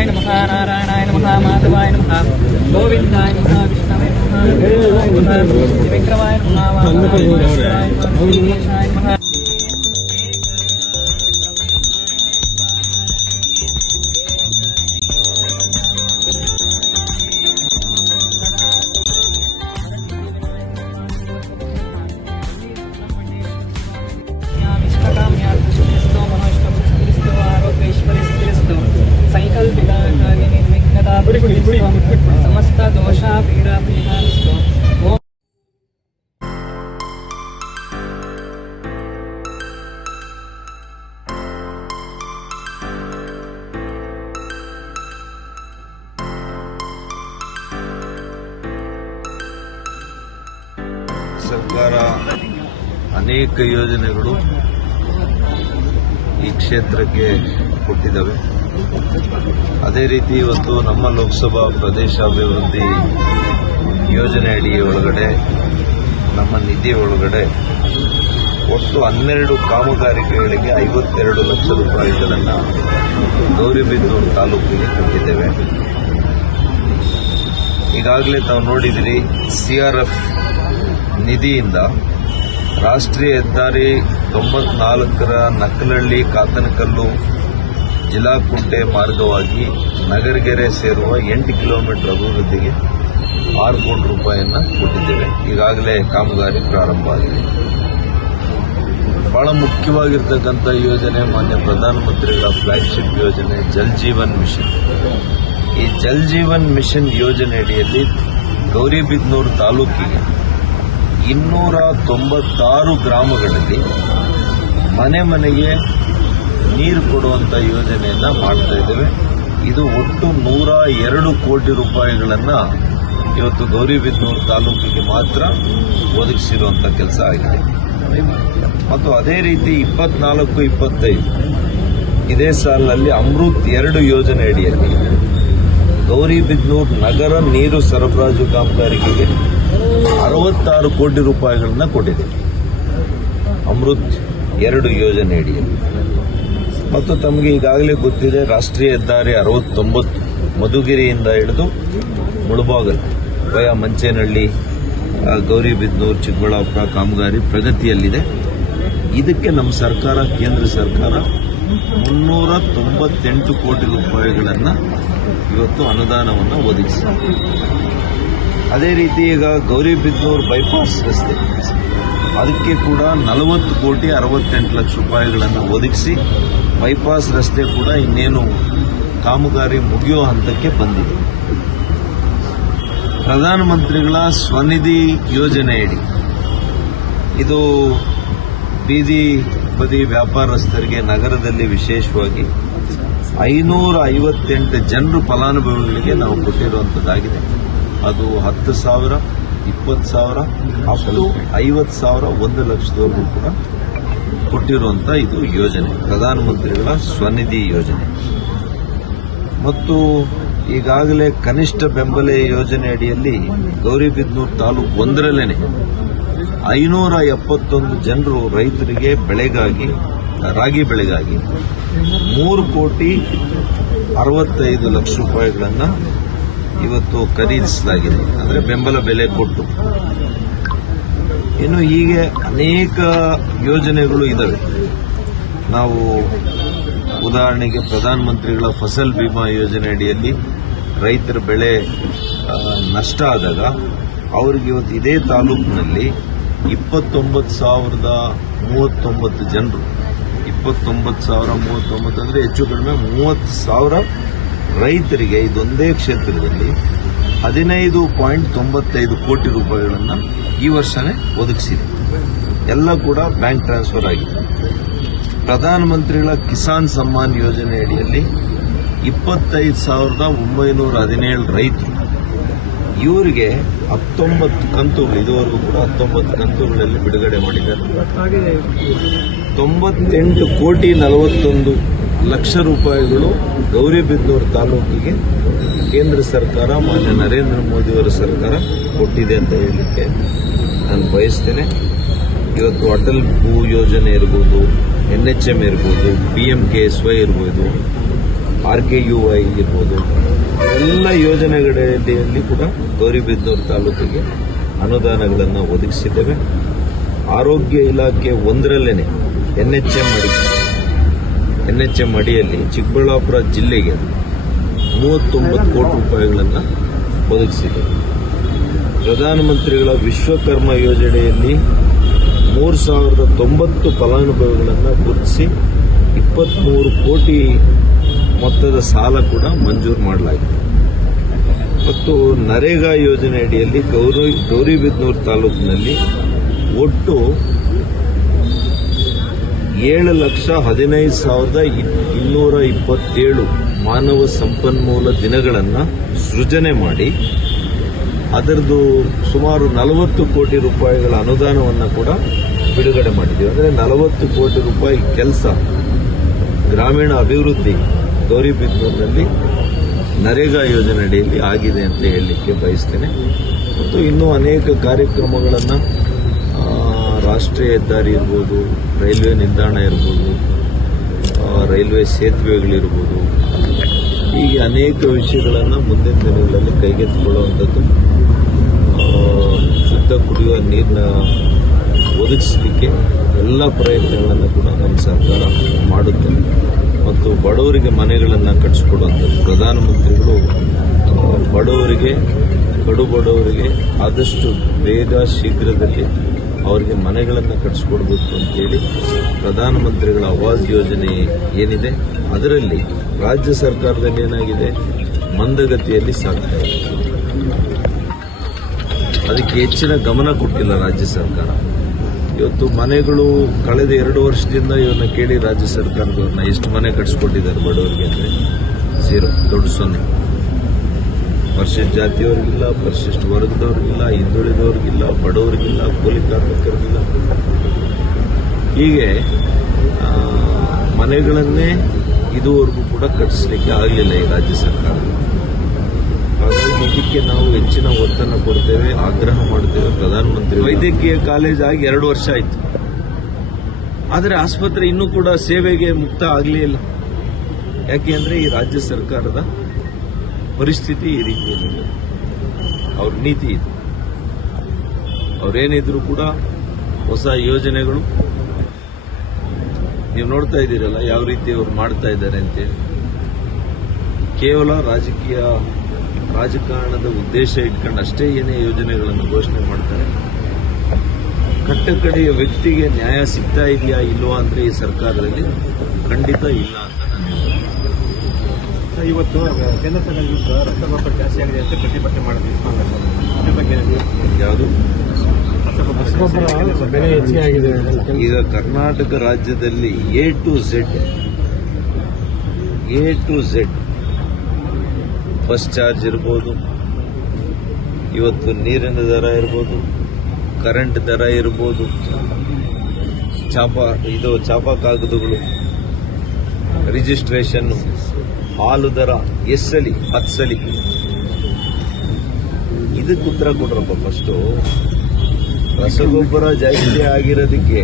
ಗೋವಿಂದಾಯ ನಮಃ ನಾರಾಯಣಾಯ ನಮಃ ಮಾಧವಾಯ ನಮಃ ಗೋವಿಂದಾಯ ನಮಃ ವಿಷ್ಣವೇ ನಮಃ ವಿಕ್ರಮಾಯ ನಮಃ ವಾಮನಾಯ ನಮಃ ಸಮಸ್ತ ದೋಷ ಪೀಡಾ ಪರಿಹಾರಸ್ತು. ಸರ್ಕಾರ ಅನೇಕ ಯೋಜನೆಗಳು ಈ ಕ್ಷೇತ್ರಕ್ಕೆ ಕೊಟ್ಟಿದ್ದಾವೆ. ಅದೇ ರೀತಿ ಇವತ್ತು ನಮ್ಮ ಲೋಕಸಭಾ ಪ್ರದೇಶಾಭಿವೃದ್ಧಿ ಯೋಜನೆ ಅಡಿ ಒಳಗಡೆ ನಮ್ಮ ನಿಧಿ ಒಳಗಡೆ ಒಟ್ಟು 12 ಕಾಮಗಾರಿಕೆಗಳಿಗೆ 52 ಲಕ್ಷ ರೂಪಾಯಿಗಳನ್ನು ಗೌರಿಬಿದನೂರು ತಾಲೂಕಿಗೆ ಕೊಟ್ಟಿದ್ದೇವೆ. ಈಗಾಗಲೇ ತಾವು ನೋಡಿದಿರಿ, CRF ನಿಧಿಯಿಂದ ರಾಷ್ಟ್ರೀಯ ಹೆದ್ದಾರಿ 94ರ ನಕ್ಕಲಹಳ್ಳಿ ಕಾತನಕಲ್ಲು ಜಿಲಾಕುಂಟೆ ಮಾರ್ಗವಾಗಿ ನಗರಗೆರೆ ಸೇರುವ 8 ಕಿಲೋಮೀಟರ್ ಅಭಿವೃದ್ಧಿಗೆ 6 ಕೋಟಿ ರೂಪಾಯಿಯನ್ನು ಕೊಟ್ಟಿದ್ದೇವೆ. ಈಗಾಗಲೇ ಕಾಮಗಾರಿ ಪ್ರಾರಂಭ ಆಗಿದೆ. ಬಹಳ ಮುಖ್ಯವಾಗಿರ್ತಕ್ಕಂಥ ಯೋಜನೆ ಮಾನ್ಯ ಪ್ರಧಾನಮಂತ್ರಿಗಳ ಫ್ಲಾಗ್ಶಿಪ್ ಯೋಜನೆ ಜಲ್ ಜೀವನ್ ಮಿಷನ್. ಈ ಜಲ್ ಜೀವನ್ ಮಿಷನ್ ಯೋಜನೆ ಅಡಿಯಲ್ಲಿ ಗೌರಿಬಿದನೂರು ತಾಲೂಕಿಗೆ 296 ಗ್ರಾಮಗಳಲ್ಲಿ ಮನೆ ಮನೆಗೆ ನೀರು ಕೊಡುವಂಥ ಯೋಜನೆಯನ್ನ ಮಾಡ್ತಾ ಇದ್ದೇವೆ. ಇದು ಒಟ್ಟು 102 ಕೋಟಿ ರೂಪಾಯಿಗಳನ್ನು ಇವತ್ತು ಗೌರಿಬಿದನೂರು ತಾಲೂಕಿಗೆ ಮಾತ್ರ ಒದಗಿಸಿರುವಂಥ ಕೆಲಸ ಆಗಿದೆ. ಮತ್ತು ಅದೇ ರೀತಿ 24-25 ಇದೇ ಸಾಲಿನಲ್ಲಿ ಅಮೃತ್ 2 ಯೋಜನೆ ಅಡಿಯಲ್ಲಿ ಗೌರಿಬಿದನೂರು ನಗರ ನೀರು ಸರಬರಾಜು ಕಾಮಗಾರಿಗೆ 66 ಕೋಟಿ ರೂಪಾಯಿಗಳನ್ನು ಕೊಟ್ಟಿದೆ ಅಮೃತ್ 2 ಯೋಜನೆ ಅಡಿಯಲ್ಲಿ. ಮತ್ತು ತಮಗೆ ಈಗಾಗಲೇ ಗೊತ್ತಿದೆ, ರಾಷ್ಟ್ರೀಯ ಹೆದ್ದಾರಿ 69 ಮಧುಗಿರಿಯಿಂದ ಹಿಡಿದು ಮುಳಬಾಗಲ್ ವಯ ಮಂಚೇನಹಳ್ಳಿ ಗೌರಿಬಿದನೂರು ಚಿಕ್ಕಬಳ್ಳಾಪುರ ಕಾಮಗಾರಿ ಪ್ರಗತಿಯಲ್ಲಿದೆ. ಇದಕ್ಕೆ ನಮ್ಮ ಸರ್ಕಾರ, ಕೇಂದ್ರ ಸರ್ಕಾರ 398 ಕೋಟಿ ರೂಪಾಯಿಗಳನ್ನು ಇವತ್ತು ಅನುದಾನವನ್ನು ಒದಗಿಸಿದೆ. ಅದೇ ರೀತಿ ಈಗ ಗೌರಿಬಿದನೂರು ಬೈಪಾಸ್ ರಸ್ತೆ, ಅದಕ್ಕೆ ಕೂಡ 40 ಕೋಟಿ 68 ಲಕ್ಷ ರೂಪಾಯಿಗಳನ್ನು ಒದಗಿಸಿ ಬೈಪಾಸ್ ರಸ್ತೆ ಕೂಡ ಇನ್ನೇನು ಕಾಮಗಾರಿ ಮುಗಿಯುವ ಹಂತಕ್ಕೆ ಬಂದಿದೆ. ಪ್ರಧಾನಮಂತ್ರಿಗಳ ಸ್ವನಿಧಿ ಯೋಜನೆಯಡಿ ಇದು ಬೀದಿ ಬದಿ ವ್ಯಾಪಾರಸ್ಥರಿಗೆ ನಗರದಲ್ಲಿ ವಿಶೇಷವಾಗಿ 558 ಜನರು ಫಲಾನುಭವಿಗಳಿಗೆ ನಾವು ಕೊಟ್ಟಿರುವಂಥದ್ದಾಗಿದೆ. ಅದು 10,000, 20,000 ಅಪ್ ಟು 50,000, 1 ಲಕ್ಷದವರೆಗೂ ಕೂಡ ಕೊಟ್ಟಿರುವಂಥ ಇದು ಯೋಜನೆ, ಪ್ರಧಾನಮಂತ್ರಿಗಳ ಸ್ವನಿಧಿ ಯೋಜನೆ. ಮತ್ತು ಈಗಾಗಲೇ ಕನಿಷ್ಠ ಬೆಂಬಲ ಯೋಜನೆ ಅಡಿಯಲ್ಲಿ ಗೌರಿಬಿದನೂರು ತಾಲೂಕು 1ರಲ್ಲೇ 571 ಜನರು ರೈತರಿಗೆ ರಾಗಿ ಬೆಳೆಗಾಗಿ 3 ಕೋಟಿ 65 ಲಕ್ಷ ರೂಪಾಯಿಗಳನ್ನು ಇವತ್ತು ಖರೀದಿಸಲಾಗಿದೆ, ಅಂದರೆ ಬೆಂಬಲ ಬೆಲೆ ಕೊಟ್ಟು. ಇನ್ನು ಹೀಗೆ ಅನೇಕ ಯೋಜನೆಗಳು ಇದ್ದಾವೆ. ನಾವು ಉದಾಹರಣೆಗೆ ಪ್ರಧಾನಮಂತ್ರಿಗಳ ಫಸಲ್ ಬಿಮಾ ಯೋಜನೆ ಅಡಿಯಲ್ಲಿ ರೈತರ ಬೆಳೆ ನಷ್ಟ ಆದಾಗ ಅವರಿಗೆ ಇವತ್ತು ಇದೇ ತಾಲೂಕಿನಲ್ಲಿ 29,039 ಜನರು, 29,039 ಅಂದರೆ ಹೆಚ್ಚು ಕಡಿಮೆ 30,000 ರೈತರಿಗೆ ಇದೊಂದೇ ಕ್ಷೇತ್ರದಲ್ಲಿ 15.95 ಕೋಟಿ ರೂಪಾಯಿಗಳನ್ನು ಈ ವರ್ಷನೇ ಒದಗಿಸಿದೆ. ಎಲ್ಲ ಕೂಡ ಬ್ಯಾಂಕ್ ಟ್ರಾನ್ಸ್ಫರ್ ಆಗಿದೆ. ಪ್ರಧಾನಮಂತ್ರಿಗಳ ಕಿಸಾನ್ ಸಮ್ಮಾನ್ ಯೋಜನೆ ಅಡಿಯಲ್ಲಿ 25,917 ರೈತರು, ಇವರಿಗೆ 19 ಕಂತುಗಳು, ಇದುವರೆಗೂ ಕೂಡ 19 ಕಂತುಗಳಲ್ಲಿ ಬಿಡುಗಡೆ ಮಾಡಿದ್ದಾರೆ. 98 ಕೋಟಿ 41 ಲಕ್ಷ ರೂಪಾಯಿಗಳು ಗೌರಿಬಿದನೂರು ತಾಲೂಕಿಗೆ ಕೇಂದ್ರ ಸರ್ಕಾರ, ಮಾನ್ಯ ನರೇಂದ್ರ ಮೋದಿಯವರ ಸರ್ಕಾರ ಕೊಟ್ಟಿದೆ ಅಂತ ಹೇಳಲಿಕ್ಕೆ ನಾನು ಬಯಸ್ತೇನೆ. ಇವತ್ತು ಅಟಲ್ ಭೂ ಯೋಜನೆ ಇರ್ಬೋದು, NHM ಇರ್ಬೋದು, PMKSY ಇರ್ಬೋದು, RKUI ಇರ್ಬೋದು, ಎಲ್ಲ ಯೋಜನೆಗಳಲ್ಲಿ ಕೂಡ ಗೌರಿಬಿದನೂರು ತಾಲೂಕಿಗೆ ಅನುದಾನಗಳನ್ನು ಒದಗಿಸಿದ್ದೇವೆ. ಆರೋಗ್ಯ ಇಲಾಖೆ ಒಂದರಲ್ಲೇನೆ NHM ಅಡಿಯಲ್ಲಿ ಚಿಕ್ಕಬಳ್ಳಾಪುರ ಜಿಲ್ಲೆಗೆ 39 ಕೋಟಿ ರೂಪಾಯಿಗಳನ್ನು ಒದಗಿಸಿದ್ದೇವೆ. ಪ್ರಧಾನಮಂತ್ರಿಗಳ ವಿಶ್ವಕರ್ಮ ಯೋಜನೆಯಲ್ಲಿ 3090 ಫಲಾನುಭವಿಗಳನ್ನು ಗುರುತಿಸಿ 23 ಕೋಟಿ ಮೊತ್ತದ ಸಾಲ ಕೂಡ ಮಂಜೂರು ಮಾಡಲಾಗಿದೆ. ಮತ್ತು ನರೇಗಾ ಯೋಜನೆ ಅಡಿಯಲ್ಲಿ ಗೌರಿಬಿದನೂರು ತಾಲೂಕಿನಲ್ಲಿ ಒಟ್ಟು 7,15,227 ಮಾನವ ಸಂಪನ್ಮೂಲ ದಿನಗಳನ್ನು ಸೃಜನೆ ಮಾಡಿ ಅದರದ್ದು ಸುಮಾರು 40 ಕೋಟಿ ರೂಪಾಯಿಗಳ ಅನುದಾನವನ್ನು ಕೂಡ ಬಿಡುಗಡೆ ಮಾಡಿದ್ದೀವಿ. ಅಂದರೆ 40 ಕೋಟಿ ರೂಪಾಯಿ ಕೆಲಸ ಗ್ರಾಮೀಣ ಅಭಿವೃದ್ಧಿ ಗೌರಿಬಿದನೂರಿನಲ್ಲಿ ನರೇಗಾ ಯೋಜನೆ ಅಡಿಯಲ್ಲಿ ಆಗಿದೆ ಅಂತ ಹೇಳಲಿಕ್ಕೆ ಬಯಸ್ತೇನೆ. ಮತ್ತು ಇನ್ನೂ ಅನೇಕ ಕಾರ್ಯಕ್ರಮಗಳನ್ನು ರಾಷ್ಟ್ರೀಯ ಹೆದ್ದಾರಿ ಇರ್ಬೋದು, ರೈಲ್ವೆ ನಿಲ್ದಾಣ ಇರ್ಬೋದು, ರೈಲ್ವೆ ಸೇತುವೆಗಳಿರ್ಬೋದು, ಹೀಗೆ ಅನೇಕ ವಿಷಯಗಳನ್ನು ಮುಂದಿನ ದಿನಗಳಲ್ಲಿ ಕೈಗೆತ್ತಿಕೊಳ್ಳುವಂಥದ್ದು, ಶುದ್ಧ ಕುಡಿಯುವ ನೀರನ್ನ ಒದಗಿಸಲಿಕ್ಕೆ ಎಲ್ಲ ಪ್ರಯತ್ನಗಳನ್ನು ಕೂಡ ನಮ್ಮ ಸರ್ಕಾರ ಮಾಡುತ್ತೆ. ಮತ್ತು ಬಡವರಿಗೆ ಮನೆಗಳನ್ನು ಕಟ್ಟಿಸಿಕೊಡುವಂಥದ್ದು, ಪ್ರಧಾನಮಂತ್ರಿಗಳು ಬಡವರಿಗೆ, ಕಡು ಬಡವರಿಗೆ ಆದಷ್ಟು ಬೇಗ ಶೀಘ್ರದಲ್ಲಿ ಅವರಿಗೆ ಮನೆಗಳನ್ನು ಕಟ್ಟಿಸಿಕೊಡ್ಬೇಕು ಅಂತೇಳಿ ಪ್ರಧಾನಮಂತ್ರಿಗಳ ಆವಾಸ್ ಯೋಜನೆ ಏನಿದೆ ಅದರಲ್ಲಿ ರಾಜ್ಯ ಸರ್ಕಾರದಲ್ಲಿ ಏನಾಗಿದೆ, ಮಂದಗತಿಯಲ್ಲಿ ಸಾಗ್ತಾ ಇದೆ. ಅದಕ್ಕೆ ಹೆಚ್ಚಿನ ಗಮನ ಕೊಟ್ಟಿಲ್ಲ ರಾಜ್ಯ ಸರ್ಕಾರ. ಇವತ್ತು ಮನೆಗಳು ಕಳೆದ 2 ವರ್ಷದಿಂದ ಇವನ್ನ ಕೇಳಿ ರಾಜ್ಯ ಸರ್ಕಾರದವ್ರನ್ನ ಎಷ್ಟು ಮನೆ ಕಟ್ಟಿಸ್ಕೊಟ್ಟಿದ್ದಾರೆ ಬಡವರಿಗೆ ಅಂದರೆ 0, ದೊಡ್ಡ 0. ಪರಿಶಿಷ್ಟ ಜಾತಿಯವರಿಗಿಲ್ಲ, ಪರಿಶಿಷ್ಟ ವರ್ಗದವ್ರಿಗಿಲ್ಲ, ಹಿಂದುಳಿದವ್ರಿಗಿಲ್ಲ, ಬಡವರಿಗಿಲ್ಲ, ಕೂಲಿ ಕಾರ್ಮಿಕರಿಗಿಲ್ಲ. ಹೀಗೆ ಮನೆಗಳನ್ನೇ ಇದುವರೆಗೂ ಕೂಡ ಕಟ್ಟಿಸಲಿಕ್ಕೆ ಆಗಲಿಲ್ಲ ಈ ರಾಜ್ಯ ಸರ್ಕಾರ. ಹಾಗಾಗಿ ಇದಕ್ಕೆ ನಾವು ಹೆಚ್ಚಿನ ಒತ್ತನ್ನು ಕೊಡ್ತೇವೆ, ಆಗ್ರಹ ಮಾಡ್ತೇವೆ. ಪ್ರಧಾನಮಂತ್ರಿ ವೈದ್ಯಕೀಯ ಕಾಲೇಜ್ ಆಗಿ 2 ವರ್ಷ ಆಯಿತು, ಆದರೆ ಆಸ್ಪತ್ರೆ ಇನ್ನೂ ಕೂಡ ಸೇವೆಗೆ ಮುಕ್ತ ಆಗಲೇ ಇಲ್ಲ. ಯಾಕೆ ಅಂದರೆ ಈ ರಾಜ್ಯ ಸರ್ಕಾರದ ಪರಿಸ್ಥಿತಿ ಈ ರೀತಿಯಲ್ಲಿದೆ, ಅವ್ರ ನೀತಿ ಇದೆ. ಅವರೇನಿದ್ರು ಕೂಡ ಹೊಸ ಯೋಜನೆಗಳು ನೀವು ನೋಡ್ತಾ ಇದ್ದೀರಲ್ಲ ಯಾವ ರೀತಿ ಅವರು ಮಾಡ್ತಾ ಇದ್ದಾರೆ ಅಂತೇಳಿ. ಕೇವಲ ರಾಜಕಾರಣದ ಉದ್ದೇಶ ಇಟ್ಕೊಂಡು ಅಷ್ಟೇ ಏನೇ ಯೋಜನೆಗಳನ್ನು ಘೋಷಣೆ ಮಾಡ್ತಾರೆ. ಕಟ್ಟಕಡೆಯ ವ್ಯಕ್ತಿಗೆ ನ್ಯಾಯ ಸಿಗ್ತಾ ಇದೆಯಾ ಇಲ್ವಾ ಅಂದ್ರೆ ಈ ಸರ್ಕಾರದಲ್ಲಿ ಖಂಡಿತ ಇಲ್ಲ ಅಂತ ನಾನು ಹೇಳ್ತೀನಿ. ಇವತ್ತು ಕೇಂದ್ರ ಸರ್ಕಾರ ರಸಗೊಬ್ಬರ ಜಾಸ್ತಿ ಆಗಿದೆ ಅಂತ ಪ್ರತಿಭಟನೆ ಮಾಡಿದ್ವಿ. ಅದ್ರ ಬಗ್ಗೆ ಯಾವುದು ರಸಗೊಬ್ಬರ ಬೆಲೆ ಹೆಚ್ಚಿಗೆ ಆಗಿದೆ. ಈಗ ಕರ್ನಾಟಕ ರಾಜ್ಯದಲ್ಲಿ A to Z bus charge ಇರ್ಬೋದು, ಇವತ್ತು ನೀರಿನ ದರ ಇರ್ಬೋದು, ಕರೆಂಟ್ ದರ ಇರ್ಬೋದು, ಚಾಪಾ ಕಾಗದಗಳು, ರಿಜಿಸ್ಟ್ರೇಷನ್, ಹಾಲು ದರ ಎಸ್ಸಲಿ 10 ಸಲಿ. ಇದಕ್ಕೆ ಉತ್ತರ ಕೊಡ್ರಪ್ಪ. ಫಸ್ಟು ರಸಗೊಬ್ಬರ ಜಾಸ್ತಿ ಆಗಿರೋದಕ್ಕೆ